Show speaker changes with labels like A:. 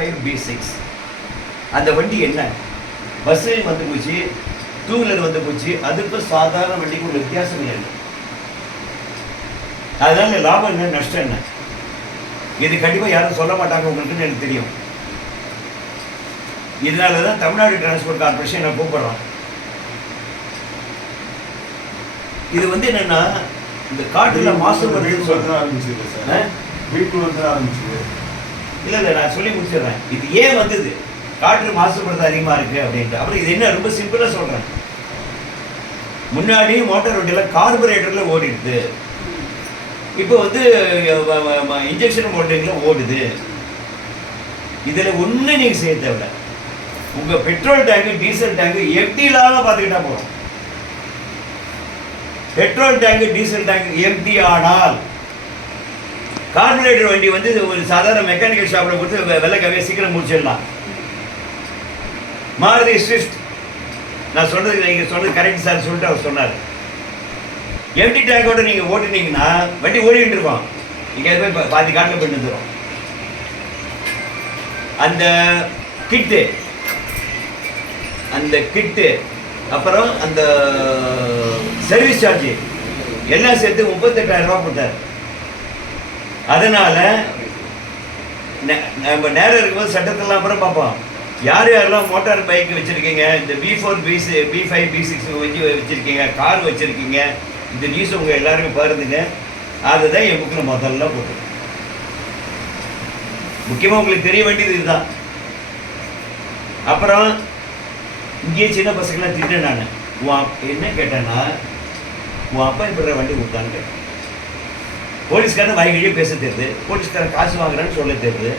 A: Five B six அந்த வண்டி என்ன? பஸ்ஸு வந்து போச்சு டூ வீலர் வந்து போச்சு. அதுக்கும் சாதாரண வண்டிக்கும் உள்ள வித்தியாசம் என்ன அதனால லாபம் என்ன நஷ்டம் என்ன? இது கண்டிப்பாக யாரும் சொல்ல மாட்டாங்க உங்களுக்குன்னு எனக்கு தெரியும். இதனால தான் தமிழ்நாடு டிரான்ஸ்போர்ட் கார்பரேஷன் நான் கூப்பிடுறோம் இது வந்து என்னன்னா இந்த காட்டுல மாசுபடுறது
B: வீட்டுல
A: சொல்றேன்
B: ஆரம்பிச்சது? சார். வந்து ஆரம்பிச்சது.
A: இல்லை இல்லை நான் சொல்லி முடிச்சிடுறேன். இது ஏன் வந்தது? காற்று மாசுபடுறது அதிகமாக இருக்குது அப்படின்ட்டு. அப்புறம் இது என்ன ரொம்ப சிம்பிளாக சொல்கிறேன் முன்னாடி மோட்டார் வண்டியில் கார்பரேட்டரில் ஓடிடுது. இப்போ வந்து இன்ஜெக்ஷன் மோட்டரிங்ல ஓடுது. இதில் ஒன்றும் நீங்கள் செய்ய தேவை உங்கள் petrol tank diesel tank empty இல்லாமல் பார்த்துக்கிட்டா போதும். Petrol tank diesel tank empty ஆனால் கார்பரேட்டர் வண்டி வந்து ஒரு சாதாரண மெக்கானிக்கல் ஷாப்பில் கொடுத்து வெ- சீக்கிரம் முடிச்சிடலாம். மாருதி ஸ்விஃப்ட் நான் சொல்கிறது நீங்கள் சொல்கிறது கரெக்ட் சார் சொல்லிட்டு அவர் சொன்னார். எம்டி டேங்கோட நீங்கள் ஓட்டினீங்கன்னா வண்டி ஓடிக்கிட்டு இருக்கோம் நீங்க போய் பாதி காட்டில் போயிட்டு வந்துடும் அந்த கிட்டு அந்த கிட்டு அப்புறம் அந்த சர்வீஸ் சார்ஜ் எல்லாம் சேர்த்து முப்பத்தெட்டாயிரம் ரூபா கொடுத்தாரு. அதனால நம்ம நேரம் இருக்கும்போது சட்டத்தெல்லாம் அப்புறம் பார்ப்போம். யார் யாரெல்லாம் மோட்டார் பைக் வச்சுருக்கீங்க? இந்த B four B B five B six வச்சு வச்சுருக்கீங்க கார் வச்சுருக்கீங்க இந்த நியூஸ் உங்கள் எல்லாருமே பாருந்துங்க அதுதான் என் புக்கில் முதல்ல போட்டு முக்கியமாக உங்களுக்கு தெரிய வேண்டியது இதுதான். அப்புறம் இங்கேயே சின்ன பசங்களாம் திட்டேன் நான். உன் என்ன கேட்டேன்னா உன் அப்பா இப்படி வண்டி கொடுத்தான்னு கேட்டேன். போலீஸ்காரன் வாய்கழியே பேச தெரியுது போலீஸ்காரன் காசு வாங்குறான்னு சொல்ல தெரியுது